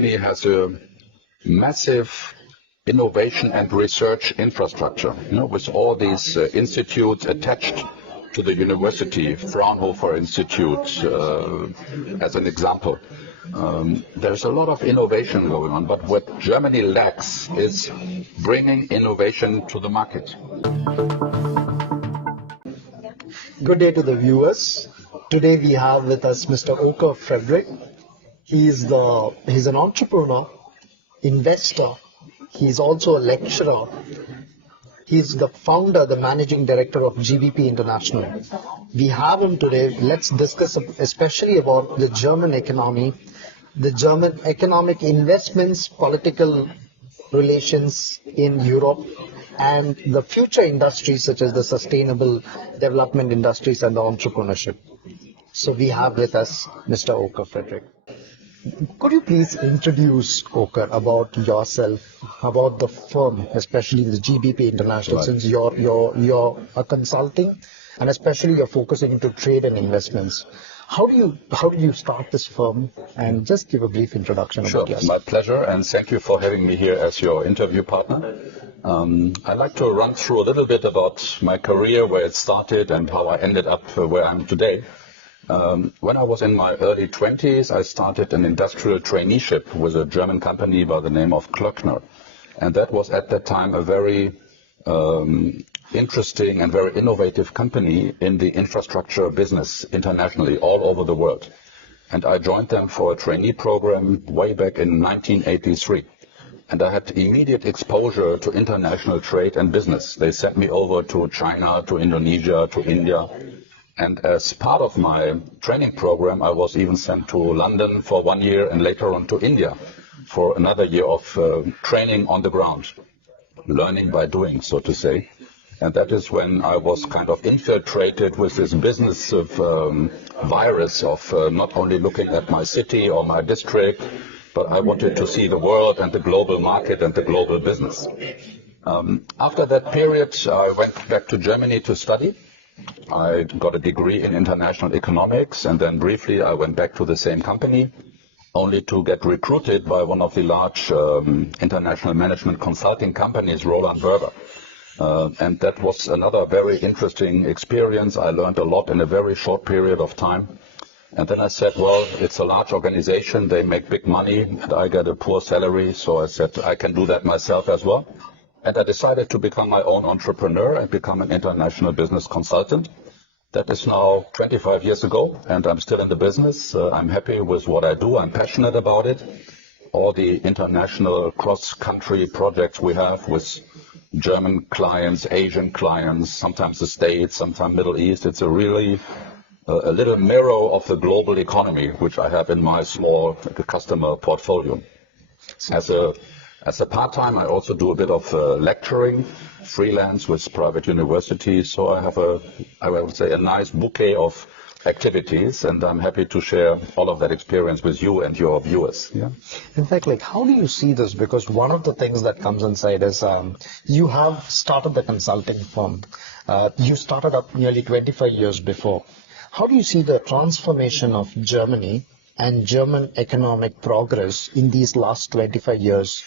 Germany has a massive innovation and research infrastructure, with all these institutes attached to the university, Fraunhofer Institute, as an example. There's a lot of innovation going on, but what Germany lacks is bringing innovation to the market. Good day to the viewers. Today we have with us Mr. Volker Friedrich. He's an entrepreneur, investor. He's also a lecturer. He's the founder, the managing director of GBP International. We have him today. Let's discuss especially about the German economy, the German economic investments, political relations in Europe, and the future industries such as the sustainable development industries and the entrepreneurship. So we have with us Mr. Volker Friedrich. Could you please introduce, Volker, about yourself, about the firm, especially the GBP International, right, since you're a consulting and especially you're focusing into trade and investments. How do you start this firm? And just give a brief introduction about yourself. Sure, my pleasure, and thank you for having me here as your interview partner. I'd like to run through a little bit about my career, where it started and how I ended up where I'm today. When I was in my early 20s, I started an industrial traineeship with a German company by the name of Klöckner. And that was at that time a very interesting and very innovative company in the infrastructure business internationally, all over the world. And I joined them for a trainee program way back in 1983. And I had immediate exposure to international trade and business. They sent me over to China, to Indonesia, to India. And as part of my training program, I was even sent to London for 1 year and later on to India for another year of training on the ground, learning by doing, so to say. And that is when I was kind of infiltrated with this business of virus of not only looking at my city or my district, but I wanted to see the world and the global market and the global business. After that period, I went back to Germany to study. I got a degree in international economics, and then briefly I went back to the same company, only to get recruited by one of the large international management consulting companies, Roland Berger. And that was another very interesting experience. I learned a lot in a very short period of time. And then I said, well, it's a large organization, they make big money, and I get a poor salary, so I said I can do that myself as well. And I decided to become my own entrepreneur and become an international business consultant. That is now 25 years ago, and I'm still in the business. I'm happy with what I do. I'm passionate about it. All the international cross-country projects we have with German clients, Asian clients, sometimes the States, sometimes Middle East. It's a really a little mirror of the global economy, which I have in my small customer portfolio. As a part-time, I also do a bit of lecturing, freelance with private universities. So I have I would say, a nice bouquet of activities, and I'm happy to share all of that experience with you and your viewers. Yeah. In fact, how do you see this? Because one of the things that comes inside is you have started the consulting firm. You started up nearly 25 years before. How do you see the transformation of Germany and German economic progress in these last 25 years,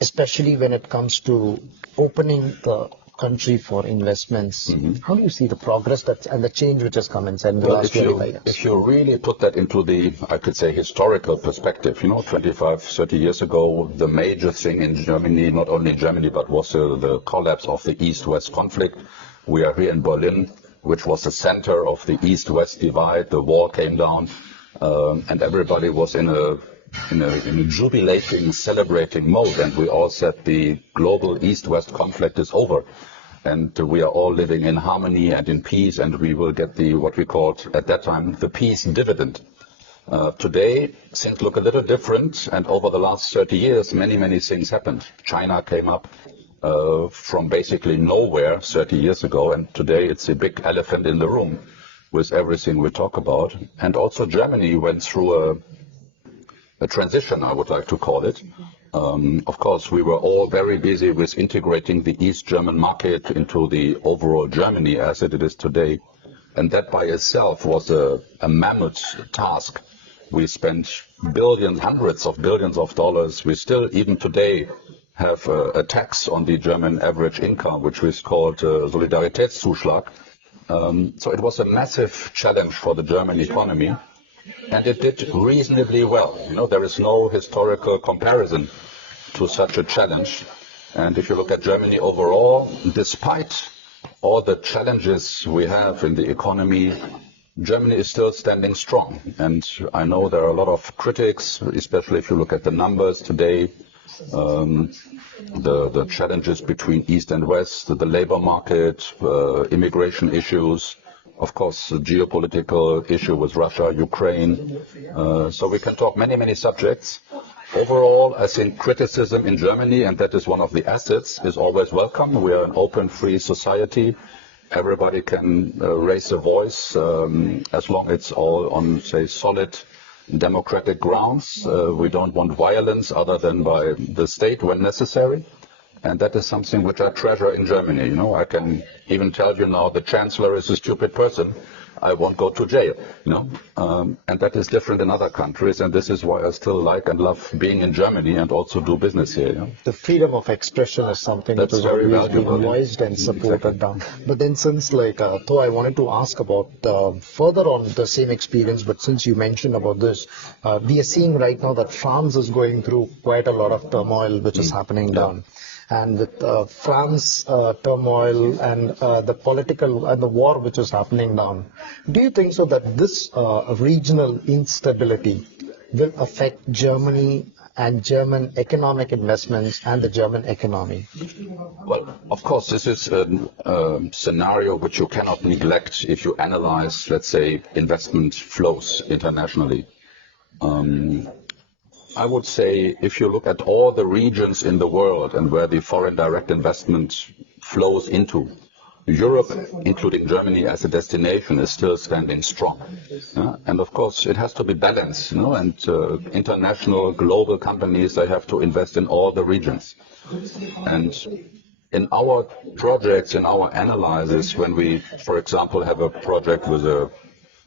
especially when it comes to opening the country for investments? Mm-hmm. How do you see the progress and the change which has come inside in the last 25 years? If you really put that into the, I could say, historical perspective, 25, 30 years ago, the major thing in Germany, not only in Germany, but was the collapse of the East-West conflict. We are here in Berlin, which was the center of the East-West divide. The wall came down. And everybody was in a jubilating, celebrating mode, and we all said the global East-West conflict is over, and we are all living in harmony and in peace, and we will get what we called at that time the peace dividend. Today, things look a little different, and over the last 30 years, many things happened. China came up from basically nowhere 30 years ago, and today it's a big elephant in the room with everything we talk about. And also Germany went through a transition, I would like to call it. Of course, we were all very busy with integrating the East German market into the overall Germany as it is today. And that by itself was a mammoth task We spent billions, hundreds of billions of dollars. We still, even today, have a tax on the German average income, which is called Solidaritätszuschlag. So it was a massive challenge for the German economy, and it did reasonably well. You know, there is no historical comparison to such a challenge. And if you look at Germany overall, despite all the challenges we have in the economy, Germany is still standing strong. And I know there are a lot of critics, especially if you look at the numbers today, the challenges between East and West, the labor market, immigration issues, of course, the geopolitical issue with Russia, Ukraine. So we can talk many, many subjects. Overall, I think criticism in Germany, and that is one of the assets, is always welcome. We are an open, free society. Everybody can raise a voice as long as it's all on, say, solid democratic grounds. We don't want violence other than by the state when necessary. And that is something which I treasure in Germany. You know, I can even tell you now the chancellor is a stupid person. I won't go to jail, you know, and that is different in other countries. And this is why I still like and love being in Germany and also do business here. You know? The freedom of expression is something that is very valuable, voiced and supported down. But then since though I wanted to ask about further on the same experience, but since you mentioned about this, we are seeing right now that France is going through quite a lot of turmoil, which is happening down. And with France turmoil and the political and the war which is happening down, do you think so that this regional instability will affect Germany and German economic investments and the German economy? Well, of course, this is a scenario which you cannot neglect if you analyze, let's say, investment flows internationally. I would say if you look at all the regions in the world and where the foreign direct investment flows into, Europe, including Germany as a destination, is still standing strong. And of course, it has to be balanced, you know, and international, global companies, they have to invest in all the regions. And in our projects, in our analysis, when we, for example, have a project with an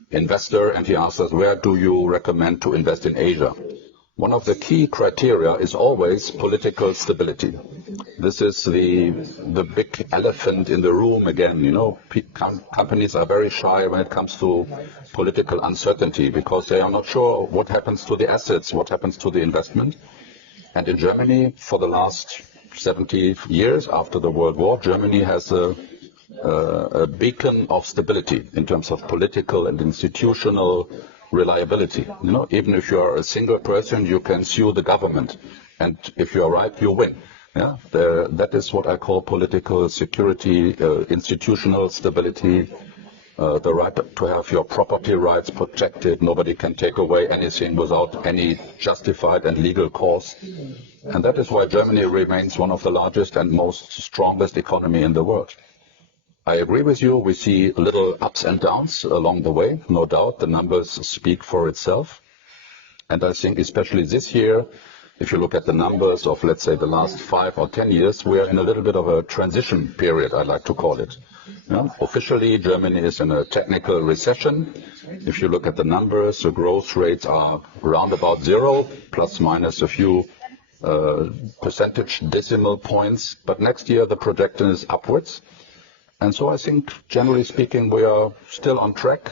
investor and he asks us, where do you recommend to invest in Asia? One of the key criteria is always political stability. This is the big elephant in the room again. You know, companies are very shy when it comes to political uncertainty because they are not sure what happens to the assets, what happens to the investment. And in Germany, for the last 70 years after the World War, Germany has a beacon of stability in terms of political and institutional reliability. You know, even if you are a single person, you can sue the government, and if you are right, you win. Yeah, that is what I call political security, institutional stability, the right to have your property rights protected. Nobody can take away anything without any justified and legal cause. And that is why Germany remains one of the largest and most strongest economy in the world. I agree with you. We see little ups and downs along the way, no doubt. The numbers speak for itself. And I think especially this year, if you look at the numbers of, let's say, the last 5 or 10 years, we are in a little bit of a transition period, I like to call it. Officially, Germany is in a technical recession. If you look at the numbers, the growth rates are around about 0, plus minus a few percentage decimal points. But next year, the projection is upwards. And so I think, generally speaking, we are still on track.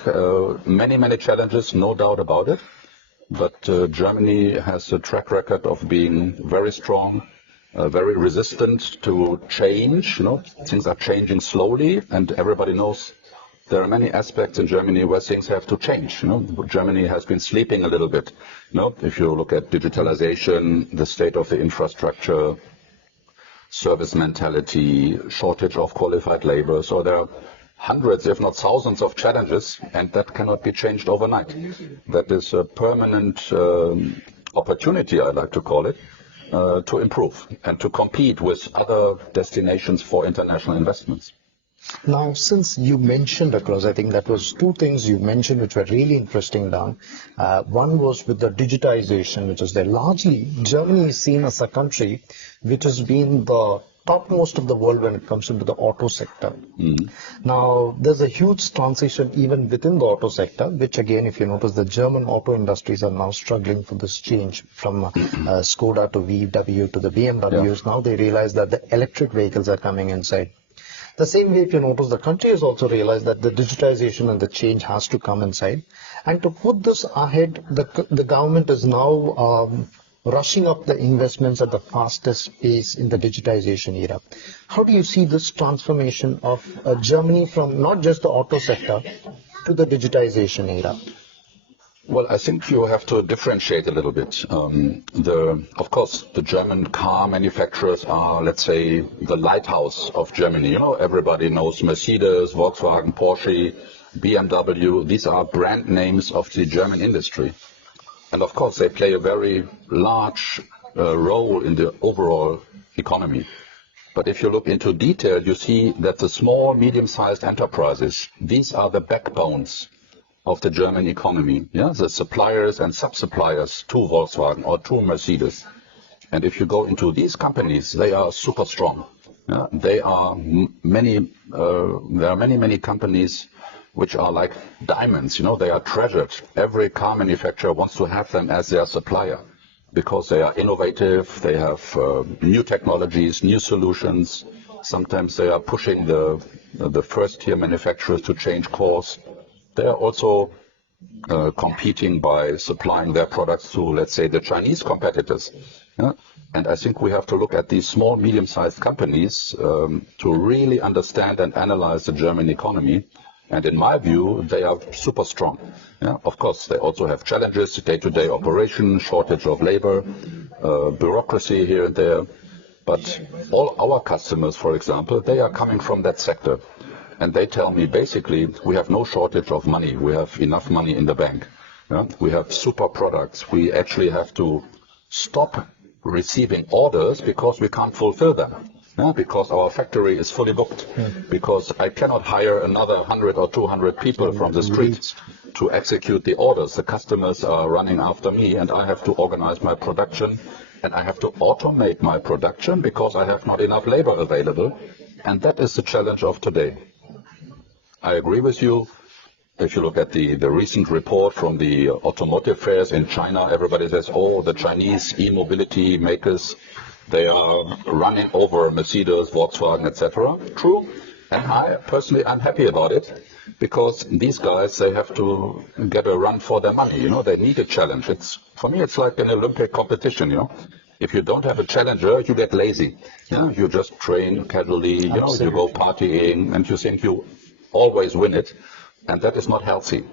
Many, many challenges, no doubt about it. But Germany has a track record of being very strong, very resistant to change. You know, things are changing slowly, and everybody knows there are many aspects in Germany where things have to change. You know, Germany has been sleeping a little bit. You know, if you look at digitalization, the state of the infrastructure, service mentality, shortage of qualified labor. So there are hundreds, if not thousands, of challenges, and that cannot be changed overnight. That is a permanent opportunity, I like to call it, to improve and to compete with other destinations for international investments. Now, since you mentioned across, I think that was 2 things you mentioned which were really interesting, Dan. One was with the digitization, which is there. Largely, Germany is seen as a country which has been the topmost of the world when it comes into the auto sector. Now, there's a huge transition even within the auto sector, which again, if you notice, the German auto industries are now struggling for this change from Skoda to VW to the BMWs. Now they realize that the electric vehicles are coming inside. The same way, if you notice, the country has also realized that the digitization and the change has to come inside. And to put this ahead, the government is now rushing up the investments at the fastest pace in the digitization era. How do you see this transformation of Germany from not just the auto sector to the digitization era? Well, I think you have to differentiate a little bit. Of course, the German car manufacturers are, let's say, the lighthouse of Germany. You know, everybody knows Mercedes, Volkswagen, Porsche, BMW. These are brand names of the German industry. And of course, they play a very large role in the overall economy. But if you look into detail, you see that the small, medium-sized enterprises, these are the backbones of the German economy, the suppliers and sub-suppliers to Volkswagen or to Mercedes. And if you go into these companies, they are super strong. There are many companies which are like diamonds, they are treasured. Every car manufacturer wants to have them as their supplier because they are innovative, they have new technologies, new solutions. Sometimes they are pushing the first-tier manufacturers to change course. They are also competing by supplying their products to, let's say, the Chinese competitors. And I think we have to look at these small, medium-sized companies to really understand and analyze the German economy. And in my view, they are super strong. Of course, they also have challenges, day-to-day operation, shortage of labor, bureaucracy here and there. But all our customers, for example, they are coming from that sector. And they tell me, basically, we have no shortage of money. We have enough money in the bank. We have super products. We actually have to stop receiving orders because we can't fulfill them. Because our factory is fully booked. Because I cannot hire another 100 or 200 people from the street to execute the orders. The customers are running after me, and I have to organize my production, and I have to automate my production because I have not enough labor available. And that is the challenge of today. I agree with you. If you look at the recent report from the automotive fairs in China, everybody says, oh, the Chinese e-mobility makers, they are running over Mercedes, Volkswagen, etc. True. And I'm happy about it because these guys, they have to get a run for their money. They need a challenge. For me, it's like an Olympic competition. If you don't have a challenger, you get lazy. You just train casually, you go partying, and you think you always win it, and that is not healthy.